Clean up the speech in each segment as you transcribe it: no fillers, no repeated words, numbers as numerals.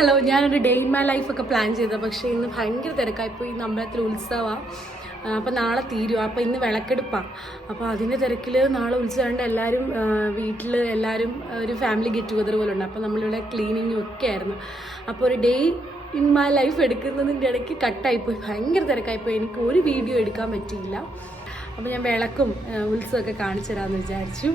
Hello, ഞാനൊരു day in my ലൈഫൊക്കെ plan ചെയ്തത്, പക്ഷേ ഇന്ന് ഭയങ്കര തിരക്കായിപ്പോൾ. ഇന്ന് അമ്പലത്തിൽ ഉത്സവമാണ്. അപ്പോൾ നാളെ തീരും. അപ്പോൾ ഇന്ന് വിളക്കെടുപ്പാണ്. അപ്പോൾ അതിൻ്റെ തിരക്കിൽ നാളെ ഉത്സവമുണ്ട്. എല്ലാവരും വീട്ടിൽ എല്ലാവരും ഒരു ഫാമിലി ഗെറ്റ് ടുഗദർ പോലെ ഉണ്ട്. അപ്പോൾ നമ്മളിവിടെ ക്ലീനിങ്ങും ഒക്കെ ആയിരുന്നു. അപ്പോൾ ഒരു ഡേ ഇൻ മൈ ലൈഫ് എടുക്കുന്നതിൻ്റെ ഇടയ്ക്ക് കട്ടായിപ്പോയി. ഭയങ്കര തിരക്കായിപ്പോയി. എനിക്ക് ഒരു വീഡിയോ എടുക്കാൻ പറ്റിയില്ല. അപ്പോൾ ഞാൻ വിളക്കും ഉത്സവമൊക്കെ കാണിച്ചു തരാമെന്ന് വിചാരിച്ചു.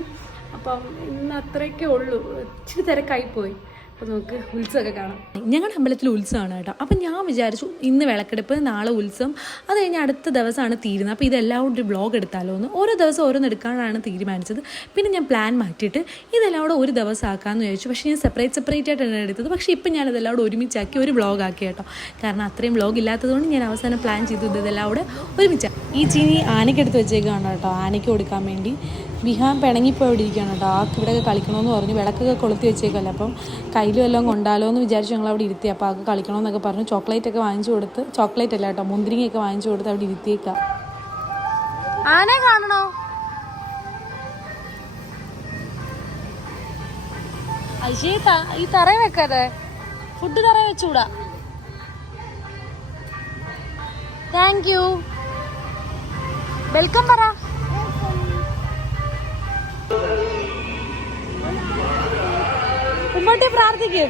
അപ്പം ഇന്ന് അത്രയൊക്കെ ഉള്ളൂ. ഇച്ചിരി തിരക്കായിപ്പോയി. അപ്പോൾ നമുക്ക് ഉത്സവമൊക്കെ കാണാം. ഞങ്ങളുടെ അമ്പലത്തിൽ ഉത്സവമാണ് കേട്ടോ. അപ്പം ഞാൻ വിചാരിച്ചു ഇന്ന് വിളക്കെടുപ്പ്, നാളെ ഉത്സവം, അത് കഴിഞ്ഞ് അടുത്ത ദിവസമാണ് തീരുന്നത്. അപ്പോൾ ഇതെല്ലാം കൂടി ഒരു വ്ളോഗ് എടുത്താലോ എന്ന് ഓരോ ദിവസം ഓരോന്ന് എടുക്കാനാണ് തീരുമാനിച്ചത്. പിന്നെ ഞാൻ പ്ലാൻ മാറ്റിയിട്ട് ഇതെല്ലാം കൂടെ ഒരു ദിവസം ആക്കാമെന്ന് വിചാരിച്ചു. പക്ഷേ ഞാൻ സെപ്പറേറ്റ് ആയിട്ടാണ് എടുത്തത്. പക്ഷേ ഇപ്പം ഞാനിതെല്ലാം കൂടെ ഒരുമിച്ചാക്കി ഒരു വ്ളോഗ് ആക്കി കേട്ടോ. കാരണം അത്രയും വ്ളോഗ് ഇല്ലാത്തതുകൊണ്ട് ഞാൻ അവസാനം പ്ലാൻ ചെയ്തു ഇതെല്ലാം കൂടെ ഒരുമിച്ചാണ്. ഈ ചീനി ആനയ്ക്കെടുത്ത് വെച്ചേക്കാണ് കേട്ടോ, ആനയ്ക്ക് കൊടുക്കാൻ വേണ്ടി. വിഹാൻ പിണങ്ങിപ്പോയി ഇവിടെ ഇരിക്കുകയാണ് കേട്ടോ. ഇവിടെയൊക്കെ കളിക്കണമെന്ന് പറഞ്ഞു. വിളക്കൊക്കെ കൊളുത്തി വെച്ചേക്കല്ലോ. അപ്പം കയ്യിലും എല്ലാം കൊണ്ടാലോ എന്ന് വിചാരിച്ചു ഞങ്ങൾ അവിടെ ഇരുത്തി. അപ്പോൾ ആൾക്ക് കളിക്കണമെന്നൊക്കെ പറഞ്ഞു. ചോക്ലേറ്റ് ഒക്കെ വാങ്ങിച്ചു കൊടുത്ത്, ചോക്ലേറ്റ് അല്ല കേട്ടോ, മുന്തിരിങ്ങയൊക്കെ വാങ്ങിച്ചു കൊടുത്ത് അവിടെ ഇരുത്തിയേക്കാം. ആനെ കാണണോ? ഈ തറ വെക്കാതെ ഫുഡ് തറ വെച്ചുകൂടാ. Thank you. വെൽക്കം പറ. ഉമ്മട്ടി പ്രാർത്ഥിക്കും.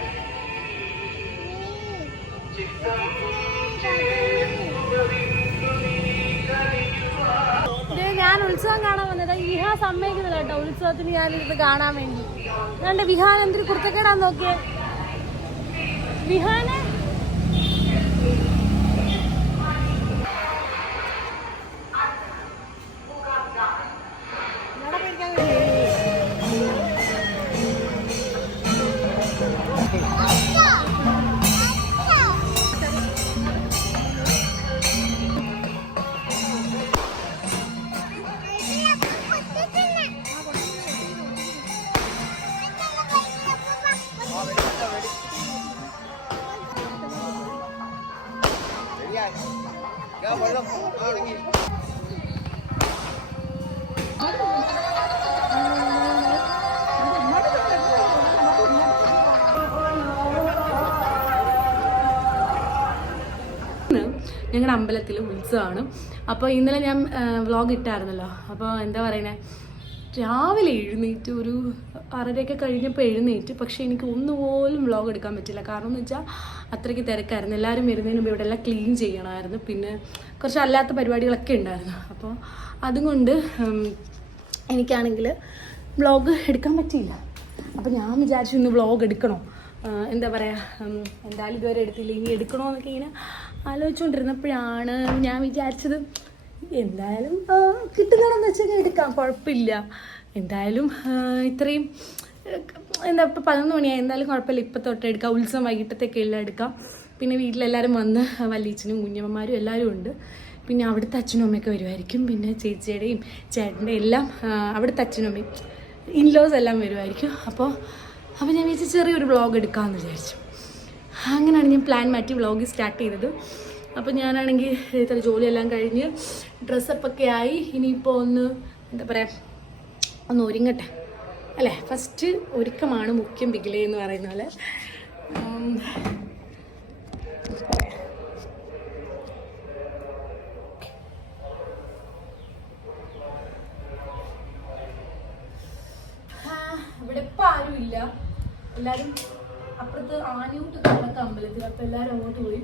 ഞാൻ ഉത്സവം കാണാൻ വന്നത്. വിഹാ സമ്മതിക്കുന്നില്ല കേട്ടോ ഉത്സവത്തിന് ഞാനിത് കാണാൻ വേണ്ടി. ഞാൻ വിഹാൻ എന്തൊരു കുർത്തക്കേടാന്ന് നോക്കിയേ. വിഹാനെ ഞങ്ങളുടെ അമ്പലത്തിൽ ഉത്സവമാണ്. അപ്പോൾ ഇന്നലെ ഞാൻ വ്ളോഗ് ഇട്ടായിരുന്നല്ലോ. അപ്പോൾ എന്താ പറയുന്നത്, രാവിലെ എഴുന്നേറ്റ് ഒരു 6:30 കഴിഞ്ഞപ്പോൾ എഴുന്നേറ്റ്. പക്ഷേ എനിക്ക് ഒന്നുപോലും വ്ളോഗ് എടുക്കാൻ പറ്റില്ല. കാരണം എന്ന് വെച്ചാൽ അത്രയ്ക്ക് തിരക്കായിരുന്നു. എല്ലാവരും വരുന്നതിന് മുമ്പ് ഇവിടെ എല്ലാം ക്ലീൻ ചെയ്യണമായിരുന്നു. പിന്നെ കുറച്ച് അല്ലാത്ത പരിപാടികളൊക്കെ ഉണ്ടായിരുന്നു. അപ്പോൾ അതുകൊണ്ട് എനിക്കാണെങ്കിൽ വ്ളോഗ് എടുക്കാൻ പറ്റിയില്ല. അപ്പോൾ ഞാൻ വിചാരിച്ചു ഇന്ന് വ്ളോഗ് എടുക്കണോ, എന്താ പറയുക, എന്തായാലും ഇതുവരെ എടുത്തില്ല, ഇനി എടുക്കണോ എന്നൊക്കെ ഇങ്ങനെ ആലോചിച്ചുകൊണ്ടിരുന്നപ്പോഴാണ് ഞാൻ വിചാരിച്ചത് എന്തായാലും കിട്ടുന്നതെന്ന് വെച്ചാൽ എടുക്കാം, കുഴപ്പമില്ല. എന്തായാലും ഇത്രയും എന്താ ഇപ്പം 11 മണിയായി, എന്തായാലും കുഴപ്പമില്ല, ഇപ്പം തൊട്ട് എടുക്കാം. ഉത്സവം വൈകിട്ടത്തേക്ക് എല്ലാം എടുക്കാം. പിന്നെ വീട്ടിലെല്ലാവരും വന്ന് വല്യച്ഛനും കുഞ്ഞമ്മമാരും എല്ലാവരും ഉണ്ട്. പിന്നെ അവിടുത്തെ അച്ഛനും അമ്മയൊക്കെ വരുമായിരിക്കും. പിന്നെ ചേച്ചിയുടെയും ചേട്ടൻ്റെയും എല്ലാം അവിടുത്തെ അച്ഛനും അമ്മയും ഇൻലോസ് എല്ലാം വരുമായിരിക്കും. അപ്പോൾ ഞാൻ വിചാരിച്ചു ചെറിയൊരു വ്ളോഗ് എടുക്കാമെന്ന് വിചാരിച്ചു. അങ്ങനെയാണ് ഞാൻ പ്ലാൻ മാറ്റി വ്ളോഗ് സ്റ്റാർട്ട് ചെയ്തത്. അപ്പോൾ ഞാനാണെങ്കിൽ ഇത്ര ജോലിയെല്ലാം കഴിഞ്ഞ് ഡ്രസ്സപ്പൊക്കെ ആയി. ഇനിയിപ്പോൾ എന്താ പറയുക, ഒന്ന് ഒരുങ്ങട്ടെ അല്ലേ. ഫസ്റ്റ് ഒരുക്കമാണ് മുഖ്യം പികിലേ എന്ന് പറയുന്ന പോലെ. ഇവിടെ ഇപ്പം ആരുമില്ല, എല്ലാവരും അപ്പുറത്ത് ആനയൂട്ട് കാണത്ത അമ്പലത്തിൽ. അപ്പോൾ എല്ലാവരും അങ്ങോട്ട് പോയി.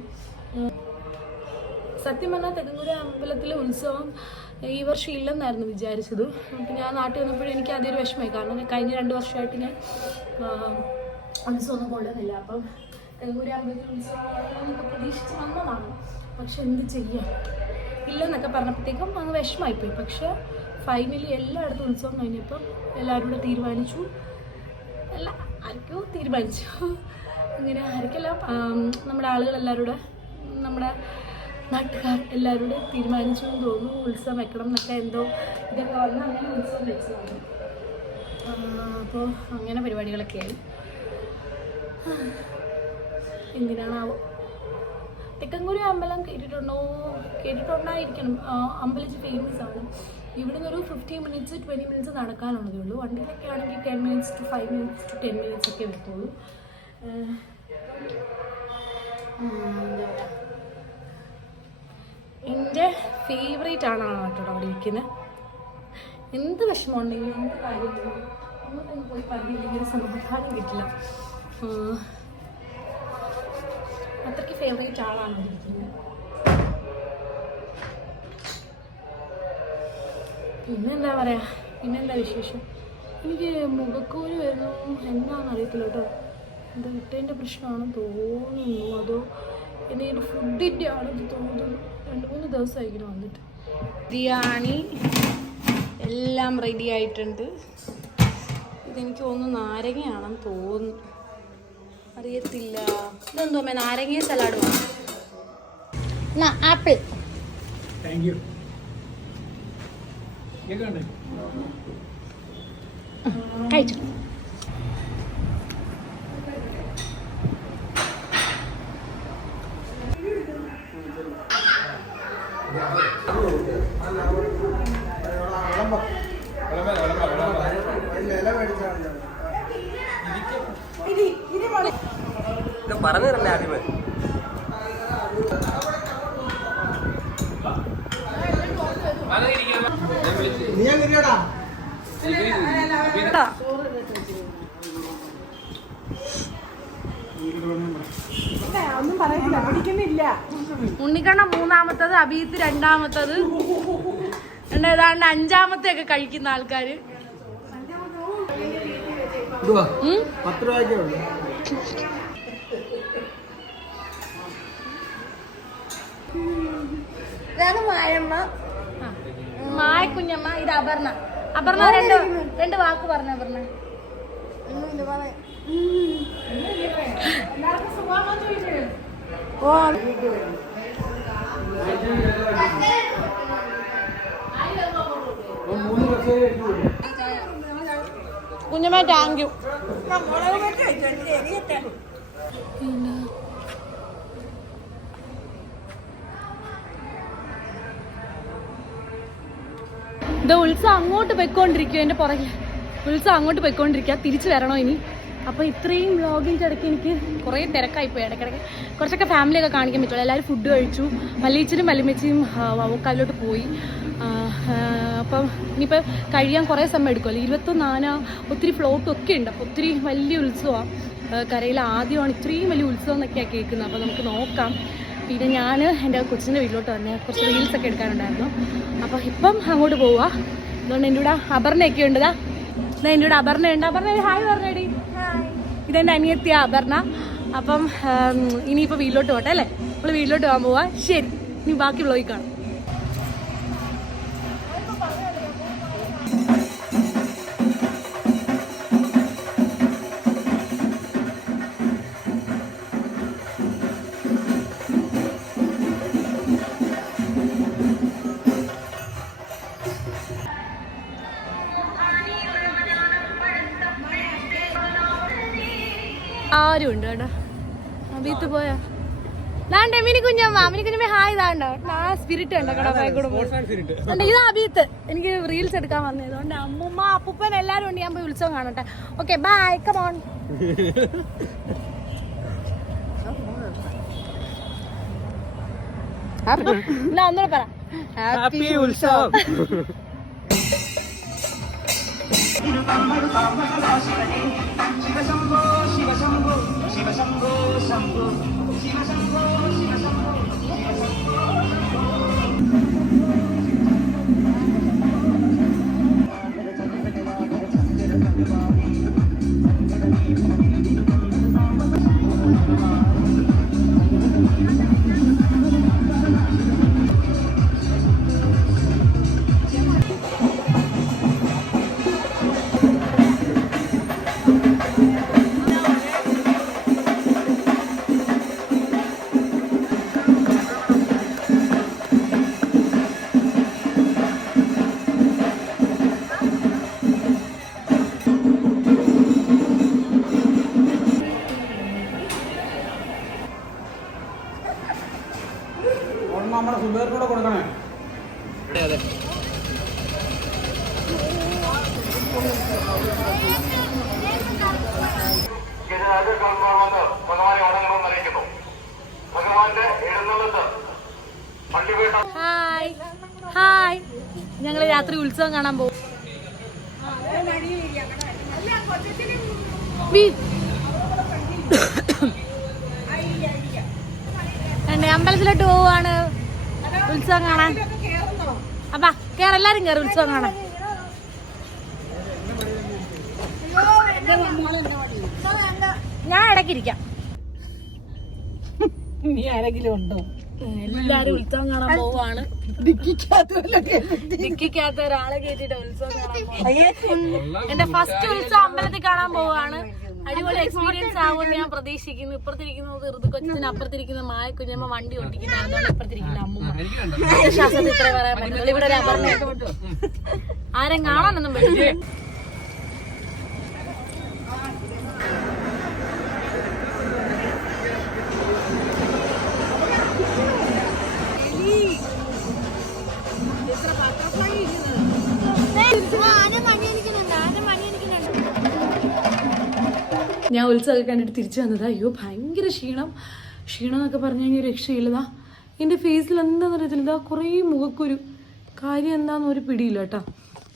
സത്യം പറഞ്ഞാൽ തെക്കങ്കുര അമ്പലത്തിലെ ഉത്സവം ഈ വർഷം ഇല്ലെന്നായിരുന്നു വിചാരിച്ചത്. അപ്പം ഞാൻ നാട്ടിൽ വന്നപ്പോഴും എനിക്ക് അതൊരു വിഷമമായി. കാരണം കഴിഞ്ഞ 2 വർഷമായിട്ട് ഞാൻ ഉത്സവമൊന്നും കൊള്ളുന്നില്ല. അപ്പം തെക്കങ്കുര അമ്പലത്തിൽ ഉത്സവം എന്നൊക്കെ പ്രതീക്ഷിച്ച് വന്നതാണ്. പക്ഷെ എന്ത് ചെയ്യാം, ഇല്ലെന്നൊക്കെ പറഞ്ഞപ്പോഴത്തേക്കും അങ്ങ് വിഷമമായിപ്പോയി. പക്ഷെ ഫൈനലി എല്ലായിടത്തും ഉത്സവം കഴിഞ്ഞപ്പം എല്ലാവരും കൂടെ തീരുമാനിച്ചു, ആർക്കും തീരുമാനിച്ചു, ഇങ്ങനെ ആർക്കെല്ലാം നമ്മുടെ ആളുകളെല്ലാവരും കൂടെ, നമ്മുടെ നാട്ടുകാർ എല്ലാവരും കൂടെ തീരുമാനിച്ചു എന്ന് തോന്നുന്നു ഉത്സവം വെക്കണം എന്നൊക്കെ. എന്തോ ഇതൊക്കെ വന്ന് അങ്ങനെ ഉത്സവം വെച്ചതാണ്. അപ്പോൾ അങ്ങനെ പരിപാടികളൊക്കെയായി. എന്തിനാണാവോ. തെക്കങ്കുര അമ്പലം കേട്ടിട്ടുണ്ടായിരിക്കണം. അമ്പലം ഫേമസ് ആണ്. ഇവിടെ നിന്നൊരു 15 മിനിറ്റ്സ് 20 മിനിറ്റ്സ് നടക്കാനുള്ളതേ ഉള്ളൂ. വണ്ടിയിലൊക്കെ ആണെങ്കിൽ 10 minutes to 5 minutes to 10 minutes ഒക്കെ വരത്തുള്ളൂ. എന്താ പറയുക, എൻ്റെ ഫേവറേറ്റ് ആണ് കേട്ടോ അവിടെ ഇരിക്കുന്നത്. എന്ത് വിഷമം ഉണ്ടെങ്കിലും എന്ത് കാര്യമുണ്ടെങ്കിലും അങ്ങോട്ടൊന്ന് പോയി പറഞ്ഞില്ലെങ്കിൽ സമാധാനം കിട്ടില്ല. അത്രയ്ക്ക് ഫേവറേറ്റ് ആളാണ് അവിടെ ഇരിക്കുന്നത്. പിന്നെന്താ പറയുക, പിന്നെന്താ വിശേഷം? എനിക്ക് മുഖക്കൂര് വരുന്നു, എന്താണെന്ന് അറിയത്തില്ല കേട്ടോ. എന്താ വിട്ടതിൻ്റെ പ്രശ്നമാണെന്ന് തോന്നുന്നു, അതോ എന്തെങ്കിലും ഫുഡിൻ്റെ ആണെന്ന് തോന്നുന്നു. 2-3 ദിവസമായി ഇങ്ങനെ വന്നിട്ട്. ബിരിയാണി എല്ലാം റെഡി ആയിട്ടുണ്ട്. ഇതെനിക്ക് തോന്നുന്നു നാരങ്ങയാണെന്ന് തോന്നുന്നു, അറിയത്തില്ല. ഇതെന്തോ നാരങ്ങ സലാഡ് ആപ്പിൾ. കഴിച്ചു. പറഞ്ഞു തരണ്ടേ ആദ്യമേ? ഉണ്ണിക്കണ്ണ 3ാമത്തത്, അബീത്ത് 2ാമത്തത്, ഏതാണ്ട് 5ാമത്തെ ഒക്കെ കഴിക്കുന്ന ആൾക്കാര്. 10 രൂപയ്ക്കേ ഉള്ളൂ. ഇതാണ് മായമ്മ, മായ കുഞ്ഞമ്മ. ഇത് അപർണ. അപർണ രണ്ട് വാക്ക് പറഞ്ഞ അപർണ. കുഞ്ഞമ്മ താങ്ക് യു. ഇത് ഉത്സവം അങ്ങോട്ട് പോയിക്കൊണ്ടിരിക്കുക, എൻ്റെ പുറകിൽ ഉത്സവം അങ്ങോട്ട് പോയിക്കൊണ്ടിരിക്കുക. തിരിച്ചു വരണോ ഇനി? അപ്പോൾ ഇത്രയും വ്ലോഗിൻ്റെ ഇടയ്ക്ക് എനിക്ക് കുറേ തിരക്കായിപ്പോയി. ഇടയ്ക്കിടയ്ക്ക് കുറച്ചൊക്കെ ഫാമിലിയൊക്കെ കാണിക്കാൻ പറ്റുള്ളൂ. എല്ലാവരും ഫുഡ് കഴിച്ചു. വല്യച്ഛനും വല്യമ്മച്ചിയും വവക്കാലിലോട്ട് പോയി. അപ്പം ഇനിയിപ്പോൾ കഴിയാൻ കുറേ സമയം എടുക്കുമല്ലോ. 21 ആന, ഒത്തിരി ഫ്ലോട്ടൊക്കെ ഉണ്ട്. അപ്പോൾ ഒത്തിരി വലിയ ഉത്സവമാണ്. കരയിൽ ആദ്യമാണ് ഇത്രയും വലിയ ഉത്സവം എന്നൊക്കെയാണ് കേൾക്കുന്നത്. അപ്പോൾ നമുക്ക് നോക്കാം. പിന്നെ ഞാൻ എൻ്റെ കൊച്ചിൻ്റെ വീട്ടിലോട്ട് വന്ന് കുറച്ച് റീൽസൊക്കെ എടുക്കാനുണ്ടായിരുന്നു. അപ്പോൾ ഇപ്പം അങ്ങോട്ട് പോവുക. അതുകൊണ്ട് എൻ്റെ കൂടെ അപർണയൊക്കെ ഉണ്ട്. എൻ്റെ കൂടെ അപർണയുണ്ട്. അപർണ ഹായ് പറഞ്ഞേടി. ഇതെൻ്റെ അനിയത്തിയ അപർണ. അപ്പം ഇനിയിപ്പോൾ വീട്ടിലോട്ട് പോട്ടെ അല്ലേ? നമ്മൾ വീട്ടിലോട്ട് പോകാൻ പോവാ. ശരി, ഇനി ബാക്കി വ്ലോഗിൽ കാണാം. ആരും ഉണ്ട് കേട്ടോ. അബീത്ത് പോയാ ദാണ്ടേ മിനി കുഞ്ഞമ്മ ഹായ്. ഇതാണ്ടോ ആ സ്പിരിറ്റ് ഉണ്ടോ കട. ഇതാ അബീത്ത്. എനിക്ക് റീൽസ് എടുക്കാൻ വന്നത്. അതുകൊണ്ട് അമ്മൂമ്മ അപ്പൂപ്പൻ എല്ലാരും ഉണ്ട്. ഞാൻ പോയി ഉത്സവം കാണട്ടെ. Okay bye, come on. എന്നാ ഒന്നുകൂടെ പറ, ഹാപ്പി ഉത്സവം. നമ്മുടെ സുബേറിനൂടെ കൊടുക്കണേ. അതെ ഇത് സംഭവം ഭഗവാനെ ഉടനെന്ന് അറിയിക്കുന്നു. ഞങ്ങൾ രാത്രി ഉത്സവം കാണാൻ പോകും. അമ്പലത്തിലോട്ട് പോവാണ് ഉത്സവം കാണാൻ. അപ്പാ കേറ, എല്ലാരും കേറി ഉത്സവം കാണാൻ. ഞാൻ ഇടയ്ക്കിരിക്കാം. നീ ആരെങ്കിലും ഉണ്ടോ? എല്ലാരും ഉത്സവം കാണാൻ പോവാണ്. ഡിക്കിക്കകത്ത് ഒരാളെ കേട്ടിട്ട് ഉത്സവം കാണാൻ പോവാണ്. എന്റെ ഫസ്റ്റ് ഉത്സവം അമ്പലത്തിൽ കാണാൻ പോവാണ്. അടിപൊളി എക്സ്പീരിയൻസ് ആവുമെന്ന് ഞാൻ പ്രതീക്ഷിക്കുന്നു. ഇപ്പുറത്തിരിക്കുന്നത് ഋതു കൊച്ചിന്, അപ്പുറത്തിരിക്കുന്ന മായ കുഞ്ഞമ്മ വണ്ടി ഓട്ടിക്കുന്ന, അതുകൊണ്ട് ഇപ്പുറത്തിരിക്കുന്ന അമ്മൂമ്മ. ശ്വാസത്തിൽ ഇത്ര പറയാൻ പറ്റുള്ളൂ. ഇവിടെ ഒരു അപർണ ആരും കാണാനൊന്നും പറ്റില്ല. ഞാൻ ഉത്സവമൊക്കെ കണ്ടിട്ട് തിരിച്ചു വന്നതാ. അയ്യോ ഭയങ്കര ക്ഷീണം എന്നൊക്കെ പറഞ്ഞു കഴിഞ്ഞാൽ രക്ഷയില്ലതാ. എൻ്റെ ഫേസിൽ എന്താണെന്ന് അറിയത്തില്ല, ഇതാ കുറേ മുഖക്കുരു. കാര്യം എന്താണെന്ന് ഒരു പിടിയില്ല കേട്ടോ.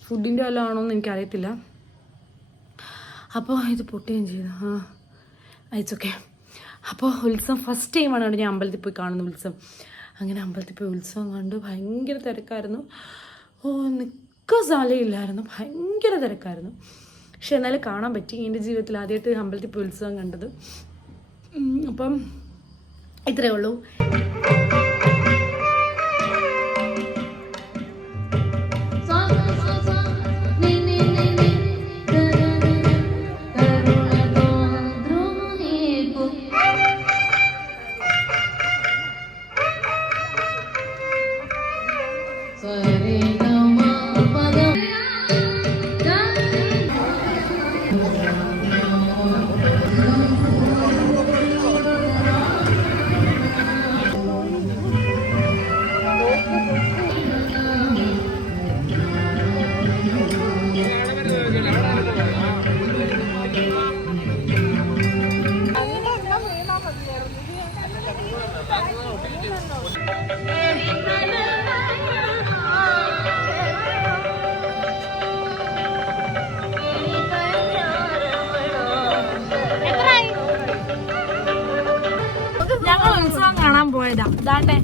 ഫുഡിൻ്റെ വല്ലതും ആണോന്ന് എനിക്കറിയത്തില്ല. അപ്പോൾ ഇത് പൊട്ടുകയും ചെയ്തു. It's okay. അപ്പോൾ ഉത്സവം ഫസ്റ്റ് ടൈമാണ് അവിടെ ഞാൻ അമ്പലത്തിൽ പോയി കാണുന്ന ഉത്സവം. അങ്ങനെ അമ്പലത്തിൽ പോയി ഉത്സവം കണ്ട് ഭയങ്കര തിരക്കായിരുന്നു. നിൽക്കാൻ സ്ഥലമില്ലായിരുന്നു, ഭയങ്കര തിരക്കായിരുന്നു. പക്ഷെ എന്നാലും കാണാൻ പറ്റി. എൻ്റെ ജീവിതത്തിൽ ആദ്യമായിട്ട് അമ്പലത്തിൽ പോയി ഉത്സവം കണ്ടത്. അപ്പം ഇത്രയേ ഉള്ളൂ. ഞങ്ങൾ ഉത്സവം കാണാൻ പോയതാ. ഇതാണ്ടേ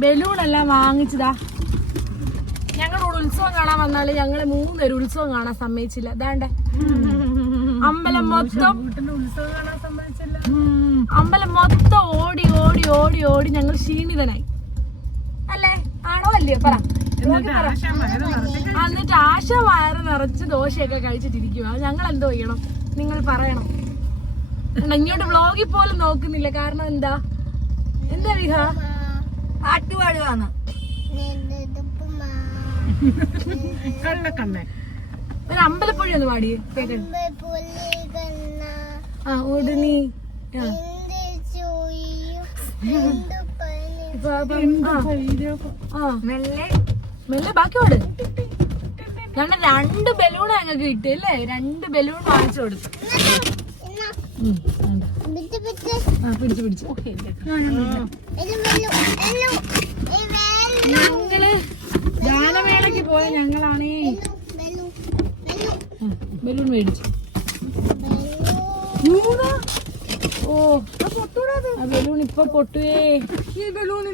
ബലൂണെല്ലാം വാങ്ങിച്ചതാ. ഞങ്ങളോട് ഉത്സവം കാണാൻ വന്നാല് ഞങ്ങള് 3 പേര് ഉത്സവം കാണാൻ സമ്മതിച്ചില്ല. ഇതാണ്ടേ അമ്പലം മൊത്തം ഓടി ഓടി ഓടി ഓടി ഞങ്ങൾ ക്ഷീണിതനായി. അല്ലേ? ആണോ അല്ലയോ? പറ. എന്നിട്ട് ആശ വയറ് നിറച്ച് ദോശയൊക്കെ കഴിച്ചിട്ടിരിക്കുക. ഞങ്ങൾ എന്തോ ചെയ്യണം? നിങ്ങൾ പറയണം. ഇങ്ങോട്ട് വ്ളോഗിൽ പോലും നോക്കുന്നില്ല. കാരണം എന്താ വിഹ? പാട്ടുപാടുവാണ്. ഒരു അമ്പലപ്പുഴ ഒന്ന് പാടിയേ കേൾക്കണം. ഉടനി മെല്ലെ ബാക്കി പാട്. ഞങ്ങൾ 2 ബലൂൺ ഞങ്ങൾക്ക് കിട്ടിയല്ലേ? 2 ബലൂൺ വാങ്ങിച്ചു കൊടുത്തു. പിടിച്ചു ഞങ്ങള് ഗാനമേളക്ക് പോയ ഞങ്ങളാണേ ബലൂൺ മേടിച്ചു. ഓ ബലൂൺ ഇപ്പൊ പൊട്ടുവേ. ഈ ബലൂൺ